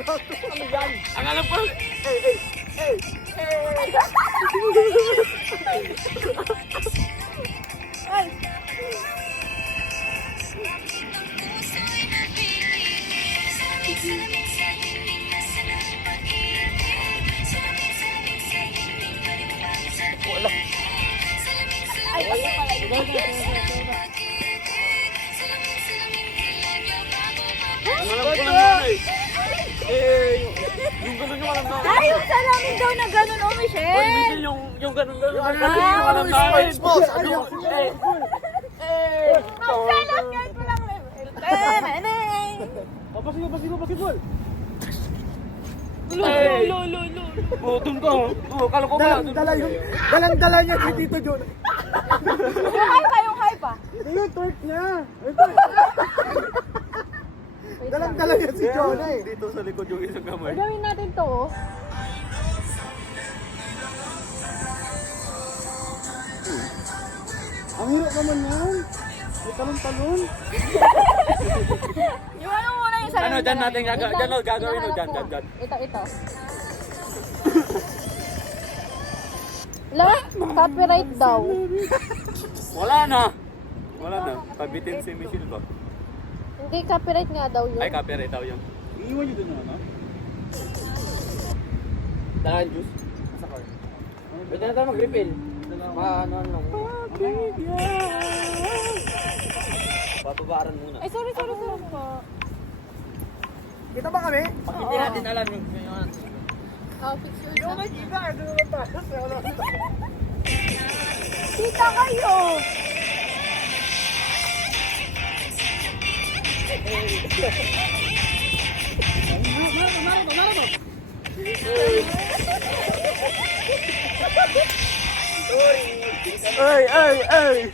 Ano yan? Ang alam ko. Wala. Ay, basta pala. Ang alam ko lang eh. Yung gano'n yung alam na. Ay, yung salamin daw na gano'n, oh, Oh, Michelle. Michelle, yung gano'n. Kasi yung Ah, alam na. Boss, ano Yung, yung... Magsalang kahit walang Basketball. oh, dun ka. Oh, kala ko ba? Dalang-dala niya si Tito John. Yung hype ah. Hindi yung torque niya. Dalang-dala niya si Jonah eh. Dito sa likod yung isang kamay. Gawin natin to, oh. Ang hirap naman yan. May talon-talon. Yung ano muna yung salamin. Ano, dyan natin Wait lang, dyan, gagawin mo, hinahanap dyan, ko. dyan. Ito. La, copyright daw. Wala na. Wala na. Pabitin si Michelle ba? Hindi, copyright nga daw yun. Ay, copyright daw yun. Iiwan niyo dun na, ano? Dahil juice. Sa car. Pwede na tayo mag-refill. Ano lang. Bababaran muna. Ay, sorry po. Kita ba kami? Hindi natin alam yung Oh, picture Yung sa... nakikita, ano naman tayo? Kita kayo! Ay!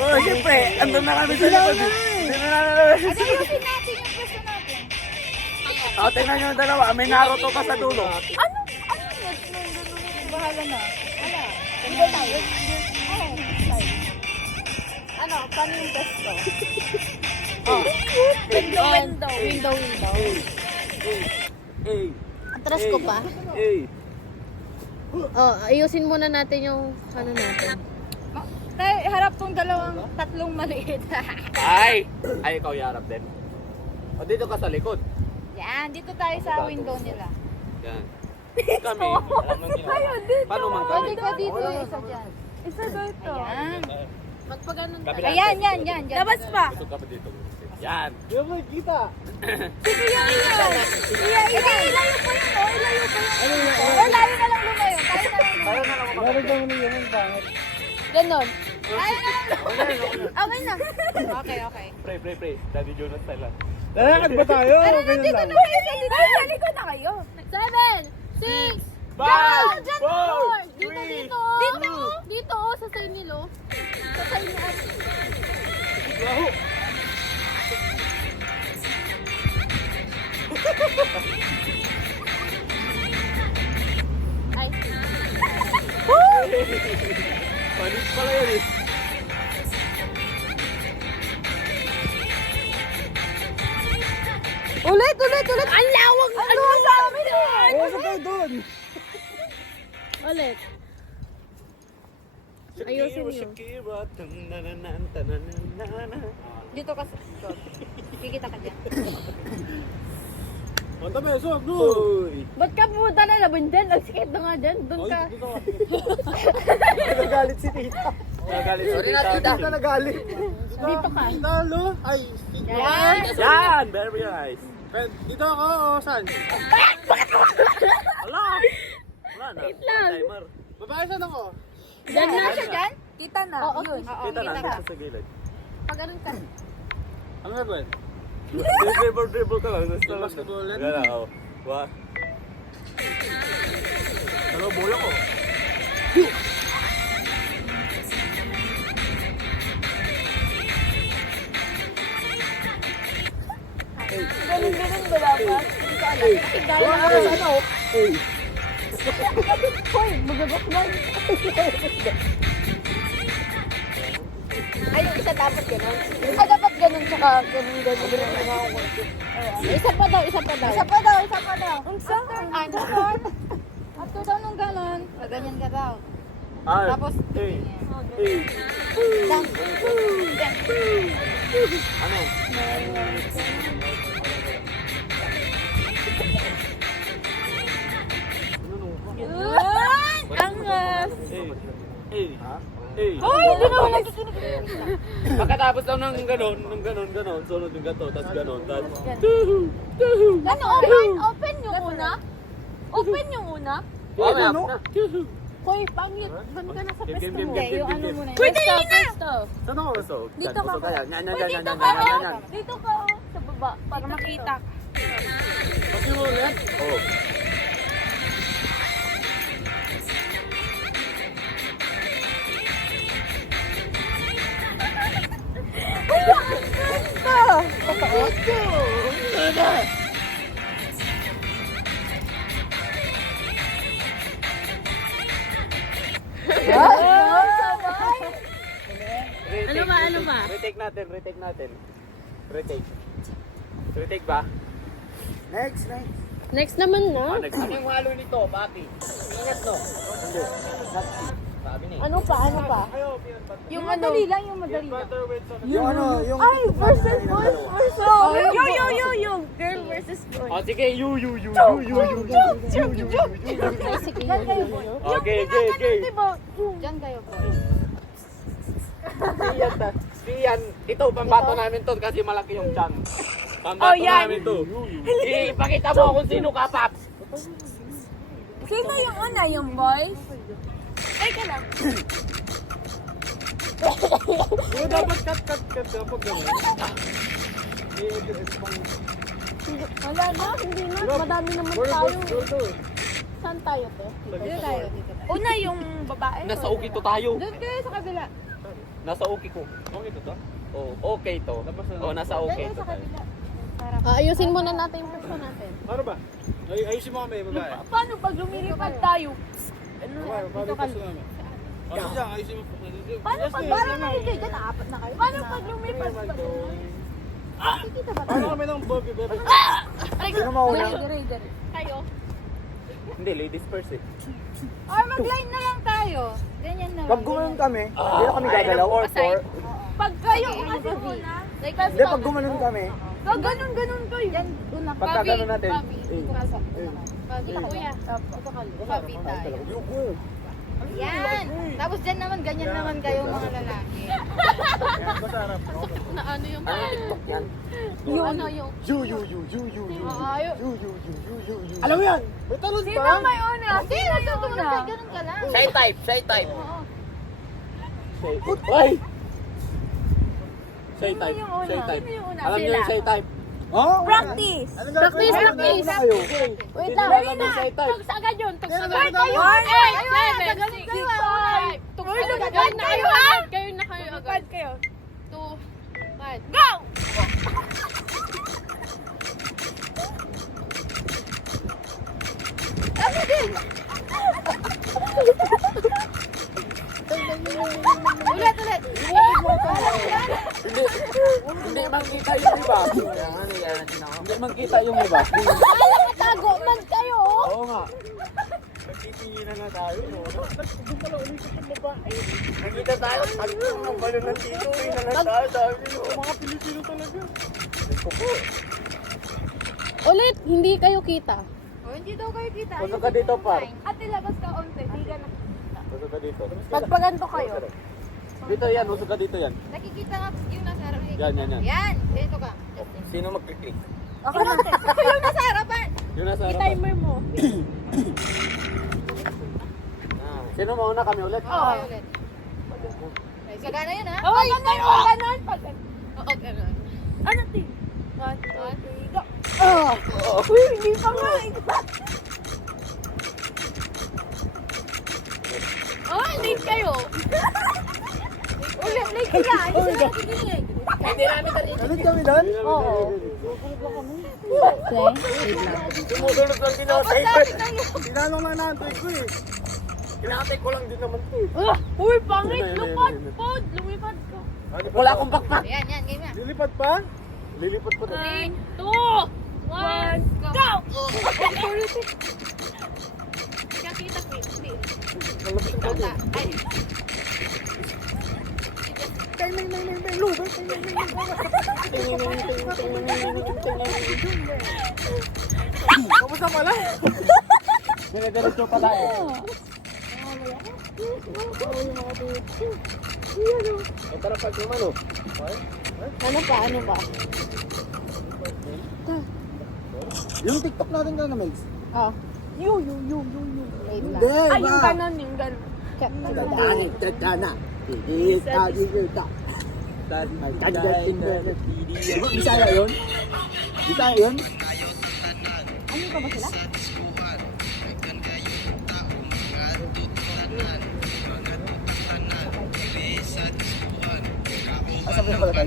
Oh, siyempre, andun na kami sa likod. Hindi na Ayusin natin yung pwesto natin. tingnan nyo yung dalawa. May Naruto ka sa dulo. Ano next nung bahala na? Wala. Hindi tayo. Ano, paano yung pwesto? Oh. Window. Atras ko pa. Oh, ayusin muna natin yung ano natin. Harap tong tatlong maliit. Ay, ikaw yarap din. O, dito ka sa likod. Yan, dito tayo sa window nila. Yan. Kami, alam mo Tayo dito. Paano man kami? Pwede ka dito, isa dyan. Isa dito. Ayan. Magpaganon tayo. Kabila. Yan. Labas pa. Gusto ka pa dito. Yan. Hindi mo nakikita. Sige, yan. Ilayo po yun, oh. Layo na lang lumayo. Tayo na lang lumayo. Meron daw na yun, ang pangit. Ganon. Tayo na lang lumayo. Okay na. Okay. Pre. Daddy Jonas style lang. Lalakad ba tayo? Ano, Okay nandito lang. na kayo sa likod. Sa likod na kayo. 7, 6, Five, Dyan, four, Dito. three, Dito, sa side oh. Sa side Yahoo! Ay. Panis pala yun eh. Ulit. Ang lawak. Ano sa amin eh? Oo, sa kayo doon. Ulit. Ayusin niyo. Shakira, tanananan, tanananan. Dito ka. Kikita ka dyan. Manta beso, no. Uy! Ba't ka pumunta na laban dyan? Ang sikit na nga dyan. Doon ka. Dito ka. Nagalit si Tita. Nagalit sa Sorry na, Tita. Nagalit. Dito ka. Talo. Ay, Yan. Yan! Very nice. dito ako o saan? Wala! Wala na. Wait lang. Timer. Babae saan ako? Dyan na siya dyan? Kita na. Oo, yun. Kita na, dito sa gilid. Pag ganun ka. Ano gagawin? Dribble ka lang. Basketball yan. Gana, oh. Wa. Dalawa bola ko. Ganun ba dapat? Hindi ko alam. Tigala Doon na. ako sa ano? Hey. Hoy, magagok mo. Ay, yung isa dapat ganun. Ay, dapat ganun, tsaka ganun. Isa pa daw. Isa pa daw. Ang saan? After daw nung ganun, ganyan ka daw. Tapos, dang. Ano? Angas! Hey. Hoy, hindi naman nakikinig. Pagkatapos daw ng ganon, sunod yung gato, tapos ganon, tapos... Ano, open yung una? Open yung una? Ano? Hoy, pangit. Ban ka na sa Game, pesto game, mo. game, game, Yung ano game. muna. Pwede Pesto, na! pesto. Saan ako? So, Dito ka. kaya, Hoy, dito ka, oh. Dito ka, oh. Sa baba. Para makita. Kasi mo ulit. Oo. Ano ba? Retake natin. Retake ba? Next. Next naman na. Next. Ano yung halo nito? Bati. Ingat no? Hindi. Sabi ni. Ano pa? Yung madali lang, yung madali lang. Yung ano, yung... Ay, versus boys versus... Yung girl versus boy. Oh, sige, you. Sige, Okay. Diyan kayo, boy. Siyan, ito, pambato namin to kasi malaki yung chan. Pambato namin to. Ipakita mo kung sino ka, Paps. Sino yung una, yung boys? Ay, ka lang. Dapat cut. Dapat gano'n. Wala na, hindi na. Madami naman tayo. Saan tayo, te? Dito tayo. Una yung babae. Nasa okay to tayo. Doon kayo sa kabila. Nasa okay ko. Okay to? Oh, okay to. Oh, nasa okay Doon to sa tayo. kabila. Ayusin muna natin yung pwesto natin. Ano ba? Ayusin mo kami, babae. Paano pag lumilipad tayo? Babae, paano yung pwesto namin? Ano dyan, ayusin mo. Paano pag parang na hindi? Diyan, apat na kayo. Paano pag lumipad pa doon? Kikita ba Paano tayo? kami ng Bobby Bebe? Sino mauna? Dire. Kayo? Hindi, ladies first eh. Or mag-line na lang tayo. Ganyan na. Pag gumanon kami, hindi na kami gagalaw. Or, Pag kayo kasi una, like, hindi, pag gumanon kami, ganun kayo. Yan, doon na. pagka gano'n natin, Pabi, kuya. Pabi tayo. Yan. Tapos dyan naman, ganyan naman kayo mga lalaki. Na ano yung yan. yung ano yung Alam mo yan? Sino may una? Sino yung una? Ganun ka lang. Shy type. Oo. Hoy! Shy Sino type. yung una? Shy type. Sino yung una? Alam niyo yung shy type? Oh? Practice! Practice! Wait Hindi lang. alam yung shy type. Tugsagad yun! Tugsagad! Ay, kayo! Ay, Ay, seven, ganun six, kayo, five. Tugsagad kayo na kayo ha! Kayo na kayo agad. kayo. 2, 1. Go! Ano din? Ulit. Hindi makita yung iba. Hindi makita yung iba. Wala matago man kayo. Oo nga. Nagtitinginan na tayo. Nakita tayo. Ang balon ng tito. Mga Pilipino talaga. Ulit, hindi kayo kita. Oh, hindi daw kayo kita. Pasok ka dito, par. Ate, labas ka onte. Hindi ka nakikita. Pasok ka dito. Pagpaganto kayo. Dito yan. Pasok ka dito yan. Nakikita nga yung nasa harapan. Yan. Yan. Dito ka. Sino magkiklik? Ako lang. Ako yung nasa harapan. Yung nasa harapan. I-timer mo. Sino mauna kami ulit? Oo. Ulit. Gagana yun ha? Oo, ganon. Oo, ganon. Ano, Ting? 1, 2, 3, go. Uy, hindi pa nga. Oh, late kayo. Ulit, late ka. Hindi sila nakikinig. Hindi namin Ulit kami doon? Oo. Sumudulot lang kinatay ko. Tinanong lang natin ko eh. Kinatay ko lang din naman to. Uy, pangit. Lumipad po. Lumipad ko. Wala akong backpack. Yan, game na. Lilipad pa? Lilipad pa rin. 3, 2, 1, go! Kaya kita ko. Hindi. Wala. Ay. Kamusta pala? Dire-diretso pala eh. Ito na pag yung ano. Ano pa? Yung TikTok natin ka na, Mates. Oh. Wait lang. Hindi, Ay, yung ganon, yung ganon. Langit, tadana. Tiit, tagi, kita. Di ba Bisaya yun? Bisaya yun? Ano ka ba sila? Asa ba pala tayo?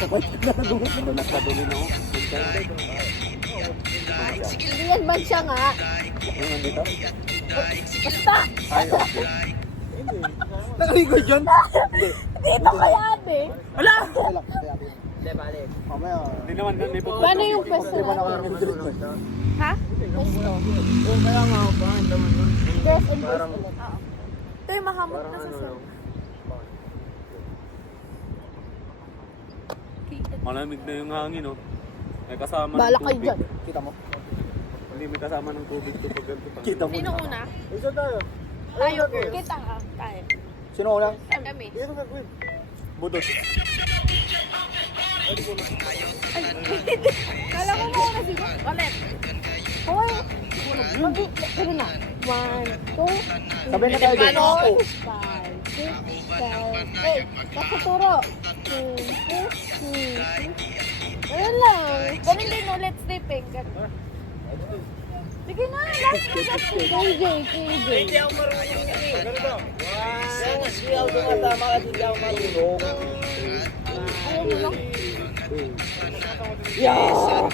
Sabay ka na nagulat mo na. Nagkaduli na ako. Hindi yan man siya nga. Yung nandito? Basta! Nakaligod yun? Dito kaya, be. Wala! Kaya Hindi, bale. mamaya. Hindi naman na lipo. Paano yung pwesto Di ba natin? nakakalimutan? Ha? Pwesto. Kaya nga, paano naman nun? Dress and pwesto ulit. Tayo mahamot na sa sir. Malamig na yung hangin, oh. May kasama Bala ng kayo tubig. dyan. Kita mo? Hindi, may kasama ng tubig to pag ganito. Kita mo? Sino una? Isa tayo. Tayo, girl. Kita ka. Tayo. Sino unang? Kami. Dito ka, Queen. Budot. Kala ko mo na sigo. Ulit. Hoy! Sige na. 1, 2, Sabay na tayo doon. Paano ako? 5, 6, 7, 8. Nakaturo. 2, 3. Ayun lang. Ganun din ulit stripping. Ganun. Sige na. Last na sa KJ. Hindi ako marunong yan eh. Ganito. Hindi ako tumatama kasi hindi ako marunong. Ayaw mo lang. Yeah!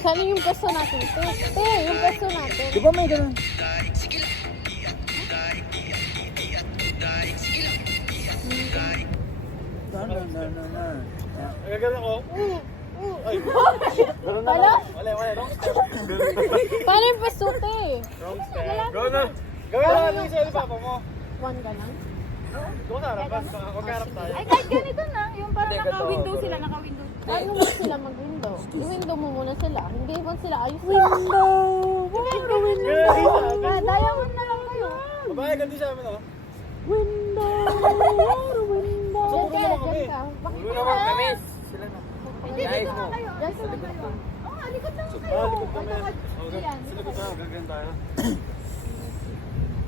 Saan yung pwesto natin? Yung pwesto natin. Di ba may ganun? Ay, ganun ako. Ay, Pala? wala, wrong step. Paano yung pwesto, te? Wrong step. Gawin na. Gawin na natin sa papa mo. 1 ka lang? Doon sa harapan. Magkarap tayo. Ay, kahit ganito na. Yung parang naka-window sila. Naka-window. Ayaw mo sila mag-window. I-window mo muna sila. Hindi mo sila ayos. Window! Diamond na lang kayo. Babae, ganito sa amin, oh. Window! Pasok Diyan naman ka, kami. diyan ka. Bakit Ulo ka? naman kami. Sila na. Hindi, dito na kayo. Diyan sila kayo. Oo, alikot lang kayo. Ah, likod kami. Yan. Sila ko tayo, gagan tayo.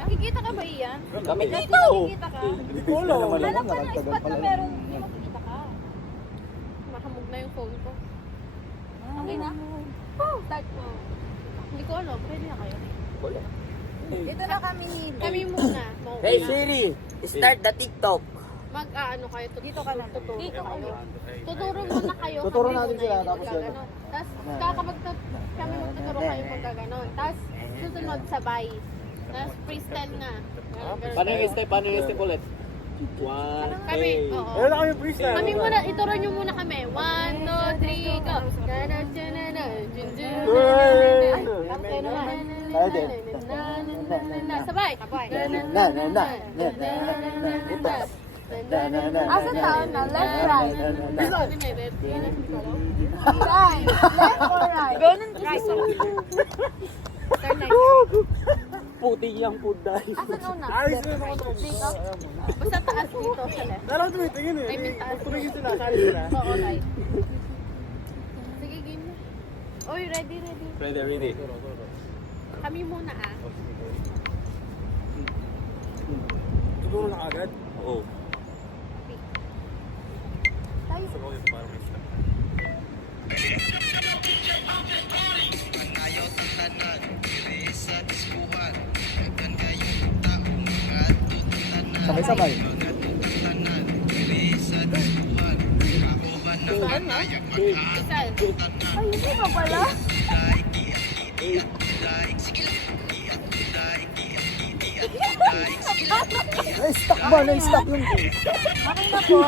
Nakikita ka ba iyan? Kami Dati dito. nakikita ka. Hindi ko alam. Hanap ka ng spot na meron. Hindi makikita ka. Mahamog na yung phone ko. Okay na? Oh, start mo. Hindi ko alam. Pwede na kayo. Dito na kami. Kami muna. Hey Siri, start the TikTok. Mag-ano kayo? Dito ka na. Dito kayo. Tuturo muna kayo. Tuturo kami natin muna sila, yung tapos yun. magkaganon. Tapos kakapag kami magtuturo kayo magkaganon. Tapos susunod sabay. Tapos freestyle na. Paano yung step? Paano yung step ulit? Kami, oo. Ayun na kami freestyle. Kami muna, ituro nyo muna kami. 1, 2, 3, go! Sabay! Asa taon na? Left, right. Right. Left or right? Ganun right. Turn like Puti yung food dahil. Asan una? Ayos na ako to. Dito? Basta taas dito sa left. Dalaw tumitingin eh. Ay, may taas. Tumingin sila, kali sila. Oo, right. Sige, game na. Oy, ready. Ready. Kami muna ah. Siguro na agad. Oo. Tayo. Gusto ko yung parang may step. Sabay-sabay. Isa. Ay, hindi ba pala? Na-stuck ba? Na-stuck yung Okay na po.